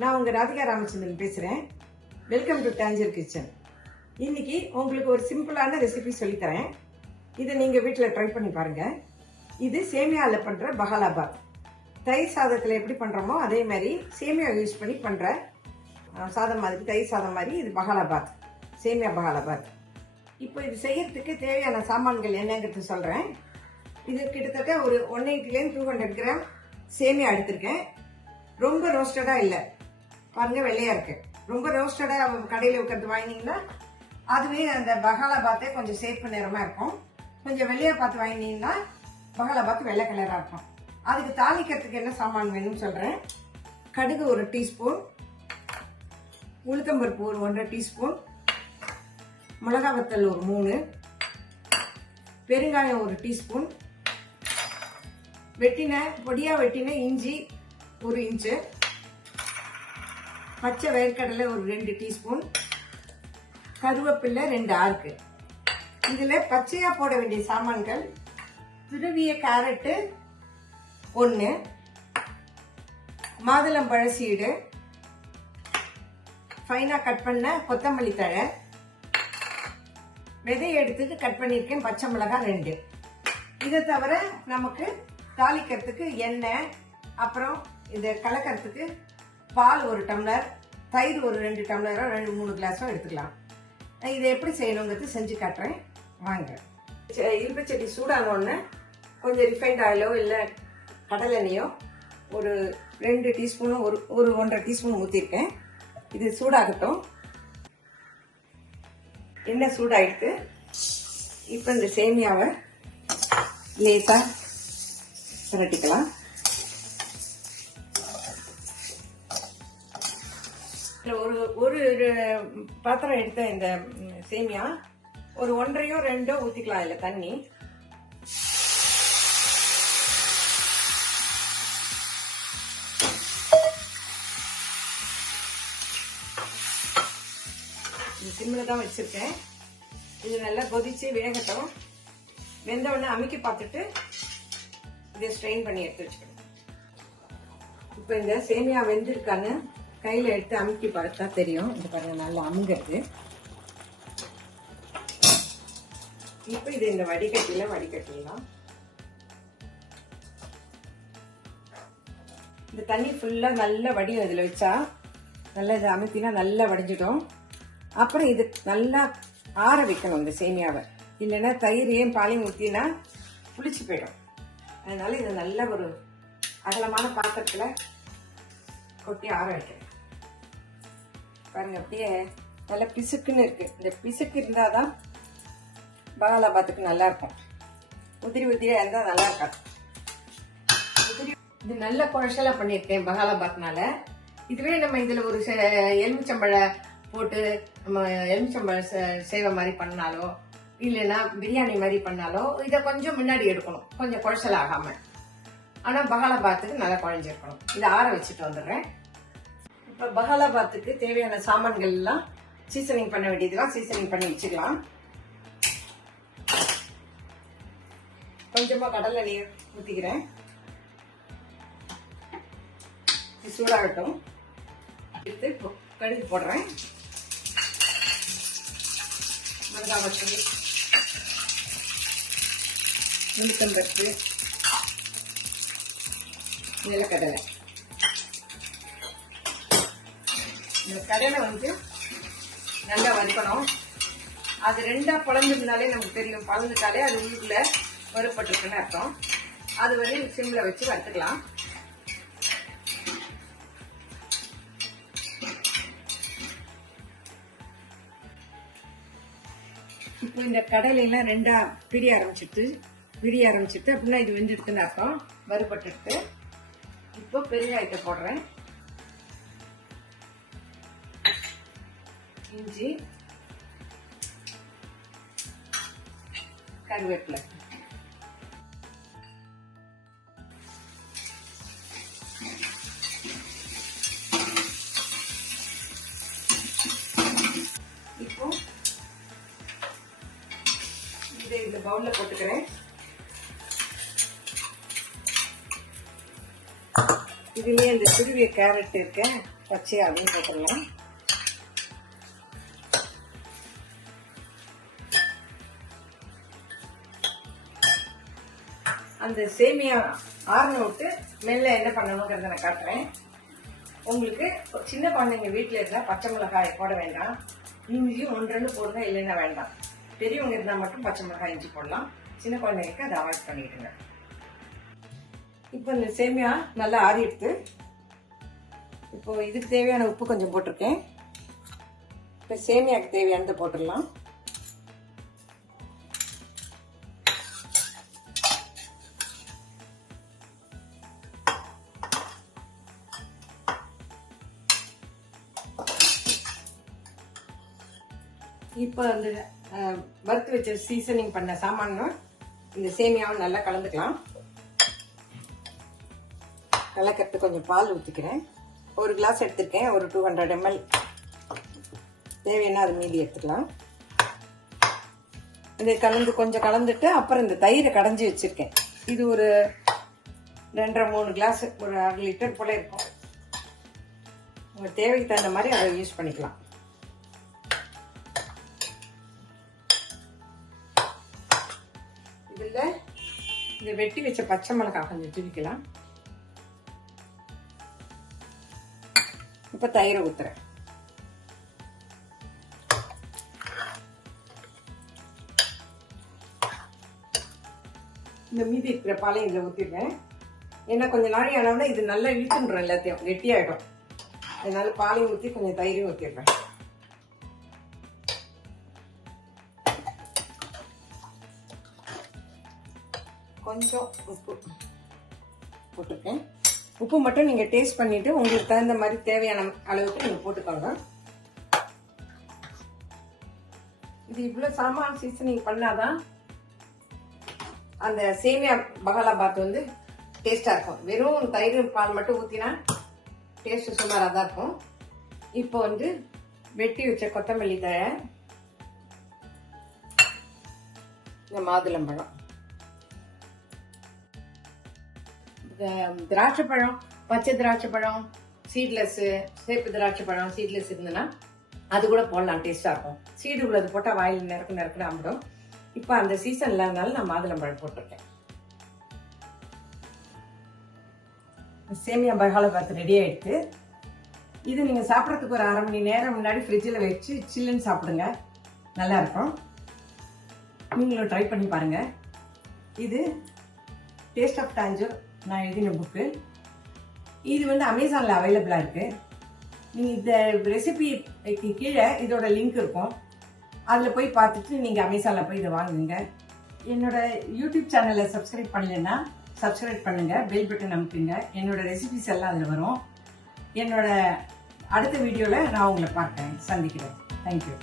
நான் உங்கள் ராதிகா ராமச்சந்திரன் பேசுகிறேன். Welcome to Tanjore kitchen. இன்னைக்கு உங்களுக்கு ஒரு சிம்பிளான ரெசிபி சொல்லித்தரேன். இதை நீங்கள் வீட்டில் ட்ரை பண்ணி பாருங்கள். இது சேமியாவில் பண்ணுற பஹாலாபாத். தயிர் சாதத்தில் எப்படி பண்ணுறோமோ அதே மாதிரி சேமியா யூஸ் பண்ணி பண்ணுற சாதம் மாதிரி, தயிர் சாதம் மாதிரி இது பஹாலாபாத், சேமியா பஹாலாபாத். இப்போ இது செய்யறதுக்கு தேவையான சாமான்கள் என்னங்கிறது சொல்கிறேன். இது கிட்டத்தட்ட ஒரு 180 200 கிராம் சேமியா எடுத்திருக்கேன். ரொம்ப ரோஸ்டடாக இல்லை, பாருங்க வெள்ளையா இருக்கு. ரொம்ப ரோஸ்டடா கடையில் இருக்கிறது வாங்கினீங்கன்னா அதுவே அந்த பஹாலாபாத்தே கொஞ்சம் சேப்பு நிறமா இருக்கும். கொஞ்சம் வெள்ளையா பார்த்து வாங்கினீங்கன்னா பஹாலாபாத் வெள்ளை கலரா இருக்கும். அதுக்கு தாளிக்கிறதுக்கு என்ன சாமான் வேணும்னு சொல்றேன். கடுகு 1 டீஸ்பூன், உளுத்தம்பருப்பு ஒரு 1.5 டீஸ்பூன், மிளகா வத்தல் ஒரு 3, பெருங்காயம் 1 டீஸ்பூன், பொடியா வெட்டின இஞ்சி 1 இன்ச்சு, பச்சை வேர்க்கடலை ஒரு 2 டீஸ்பூன், கருவேப்பிலை 2 ஆர்க்கு. இதில் பச்சையா போட வேண்டிய சாமான்கள்: துருவிய கேரட்டு 1, மாதுளம்பழ சீடு, ஃபைனா கட் பண்ண கொத்தமல்லி தழை, விதையை எடுத்துட்டு கட் பண்ணியிருக்கேன், பச்சை மிளகாய் 2. இதை தவிர நமக்கு தாளிக்கிறதுக்கு எண்ணெய், அப்புறம் இதை கலக்கிறதுக்கு பால் 1 டம்ளர், தயிர் ஒரு 2 டம்ளரோ 2-3 கிளாஸோ எடுத்துக்கலாம். இதை எப்படி செய்யணுங்கிறது செஞ்சு காட்டுறேன் வாங்க. இரும்புச்சட்டி சூடானோடனே கொஞ்சம் ரிஃபைண்ட் ஆயிலோ இல்லை கடலெண்ணெயோ ஒரு 2 டீஸ்பூனும் ஒரு 1.5 டீஸ்பூன் ஊற்றிருக்கேன். இது சூடாகட்டும். எண்ணெய் சூடாயிடுத்து. இப்போ இந்த சேமியாவை லேசாக புரட்டிக்கலாம். ஒரு பாத்திரம் எடுத்த இந்த சேமியா ஒரு 1.5 2 ஊற்றிக்கலாம். இல்லை தண்ணி சிம்மில் தான் வச்சிருக்கேன். இது நல்லா கொதிச்சு வேகட்டும். வெந்த உடனே அமுக்கி பார்த்துட்டு இதை ஸ்ட்ரெயின் பண்ணி எடுத்து வச்சுக்கணும். இப்போ இந்த சேமியா வெந்திருக்கான்னு கையில் எடுத்து அமுக்கி பார்த்தா தெரியும். இது பாருங்க, நல்லா அமுங்கிறது. இப்போ இது இந்த வடிகட்டிடலாம். இந்த தண்ணி ஃபுல்லாக நல்லா வடியும். இதில் வச்சா நல்லா இதை அமுத்தினா நல்லா வடிஞ்சிடும். அப்புறம் இது நல்லா ஆற வைக்கணும் இந்த சேமியாவை. இல்லைன்னா தயிரையும் பாலையும் ஊற்றினா புளிச்சு போயிடும். அதனால இதை நல்ல ஒரு அகலமான பாத்திரத்தில் கொட்டி ஆற வைக்கணும். பாருங்க, அப்படியே நல்லா பிசுக்குன்னு இருக்கு. இந்த பிசுக்கு இருந்தால் தான் பஹாலாபாத்துக்கு நல்லா இருக்கும். உதிரியா இருந்தால் நல்லா இருக்காது. இது நல்ல குழச்சலாக பண்ணியிருக்கேன் பஹாலாபாத்னால. இதுவே நம்ம இதில் ஒரு எலுமிச்சம்பழ போட்டு நம்ம எலுமிச்சம்பழ சேவை மாதிரி பண்ணாலோ இல்லைன்னா பிரியாணி மாதிரி பண்ணாலோ இதை கொஞ்சம் முன்னாடி எடுக்கணும், கொஞ்சம் குழச்சல் ஆகாம. ஆனால் பஹாலாபாத்துக்கு நல்லா குழஞ்சிருக்கணும். இதை ஆற வச்சுட்டு வந்துடுறேன். இப்போ பஹாலாபாத்துக்கு தேவையான சாமான்கள் எல்லாம் சீசனிங் பண்ண வேண்டியதுலாம் சீசனிங் பண்ணி வச்சுக்கலாம். கொஞ்சமாக கடலை எண்ணெய் ஊற்றிக்கிறேன். சூடாகட்டும். எடுத்து கடுகு போடுறேன். மிளகாய் வத்தல், உளுத்தம்பருப்பு, நிலக்கடலை. இந்த கடலை நல்லா வறுக்கணும். அது 2ஆ பழந்துனாலே நமக்கு தெரியும். பழந்துட்டாலே அது உள்ளுக்குள்ள வறுப்பட்டுருக்குன்னு அர்த்தம். அது சிம்ல வச்சு வறுத்துக்கலாம். இப்போ இந்த கடையிலாம் 2ஆ பிரிய ஆரம்பிச்சிட்டு அப்படின்னா இது வெந்துடுத்துன்னு அர்த்தம், வறுபட்டு. இப்போ பெருங்காயத்தை போடுறேன். இஞ்சி, கருவேப்பிலை, இப்போ இதை இந்த பவுல்ல போட்டுக்கிறேன். இதுலேயே இந்த துருவிய கேரட் இருக்க பச்சையா அப்படின்னு போட்டுடலாம். அந்த சேமியா ஆறுன விட்டு மெல்ல என்ன பண்ணணுங்கிறத நான் காட்டுறேன். உங்களுக்கு சின்ன குழந்தைங்க வீட்டில் இருந்தால் பச்சை மிளகாய் போட வேண்டாம், இஞ்சி 1-2 போடுங்க, இல்லைன்னா வேண்டாம். பெரியவங்க இருந்தால் மட்டும் பச்சை மிளகாய் இஞ்சி போடலாம். சின்ன குழந்தைங்களுக்கு அதை அவாய்ட் பண்ணிடுங்க. இப்போ இந்த சேமியா நல்லா ஆறிடுத்து. இப்போ இதுக்கு தேவையான உப்பு கொஞ்சம் போட்டிருக்கேன். இப்போ சேமியாவுக்கு தேவையானதை போட்டுடலாம். இப்போ அந்த வறுத்து வச்ச சீசனிங் பண்ண சாமானும் இந்த சேமியாவும் நல்லா கலந்துக்கலாம். கலக்கிறதுக்கு கொஞ்சம் பால் ஊற்றிக்கிறேன். 1 கிளாஸ் எடுத்துருக்கேன். ஒரு 200 ml தேவைன்னா அது மீதி எடுத்துக்கலாம். இதை கொஞ்சம் கலந்துட்டு அப்புறம் இந்த தயிரை கடைஞ்சி வச்சிருக்கேன். இது ஒரு 2.5-3 கிளாஸ், ஒரு 1/2 லிட்டர் போல இருக்கும். உங்கள் தேவைக்கு தகுந்த மாதிரி அதை யூஸ் பண்ணிக்கலாம். இதில் இந்த வெட்டி வச்ச பச்சை மிளகாய் கொஞ்சம் தூவிக்கலாம். இப்போ தயிரை ஊத்துறேன். இந்த மீதி இருக்கிற பாலையும் இதில் ஊற்றிடுறேன். ஏன்னா கொஞ்சம் நாளை ஆனவுடனே இது நல்லா இழுத்துன்றோம், எல்லாத்தையும் கெட்டியாயிடும். அதனால பாலையும் ஊற்றி கொஞ்சம் தயிரையும் ஊற்றிடுறேன். கொஞ்சம் உப்பு போட்டிருக்கேன். உப்பு மட்டும் நீங்கள் டேஸ்ட் பண்ணிவிட்டு உங்களுக்கு தகுந்த மாதிரி தேவையான அளவுக்கு நீங்கள் போட்டுக்கோங்க. இது இவ்வளோ சாமான் சீசனிங் பண்ணாதான் அந்த சேமியா பகாலா பாத் வந்து டேஸ்ட்டாக இருக்கும். வெறும் தயிர் பால் மட்டும் ஊற்றினா டேஸ்ட்டு சுமாராக தான் இருக்கும். இப்போ வந்து வெட்டி வச்ச கொத்தமல்லி தழை, இந்த மாதுளம்பழம், திராட்சை பழம், பச்சை திராட்சை பழம், சீட்லெஸ்ஸு, சேப்பு திராட்சை பழம் சீட்லெஸ் இருந்ததுன்னா அது கூட போடலாம், டேஸ்டாக இருக்கும். சீடு உள்ளது போட்டால் வாயில் நறுக்கு அம்பிடும். இப்போ அந்த சீசன் இல்லாதனால நான் மாதுளம்பழம் போட்டிருக்கேன். சேமியா பகாலா பாத் ரெடி ஆயிடுச்சு. இது நீங்கள் சாப்பிட்றதுக்கு ஒரு 1/2 மணி நேரம் முன்னாடி ஃப்ரிட்ஜில் வச்சு சில்லுன்னு சாப்பிடுங்க, நல்லா இருக்கும். நீங்களும் ட்ரை பண்ணி பாருங்க. இது டேஸ்ட் ஆஃப் டாஞ்சூர் நான் எழுதின புக்கு. இது வந்து அமேசானில் அவைலபிளாக இருக்குது. நீங்கள் இந்த ரெசிபிக்கு கீழே இதோட லிங்க் இருக்கும், அதில் போய் பார்த்துட்டு நீங்கள் அமேசானில் போய் இதை வாங்குங்க. என்னோட யூடியூப் சேனலை சப்ஸ்கிரைப் பண்ணலைன்னா சப்ஸ்கிரைப் பண்ணுங்கள், பெல் பட்டன் அமுக்குங்க. என்னோட ரெசிபிஸ் எல்லாம் அதில் வரும். என்னோட அடுத்த வீடியோவில் நான் உங்களை பார்க்குறேன், சந்திக்கிறேன். தேங்க்யூ.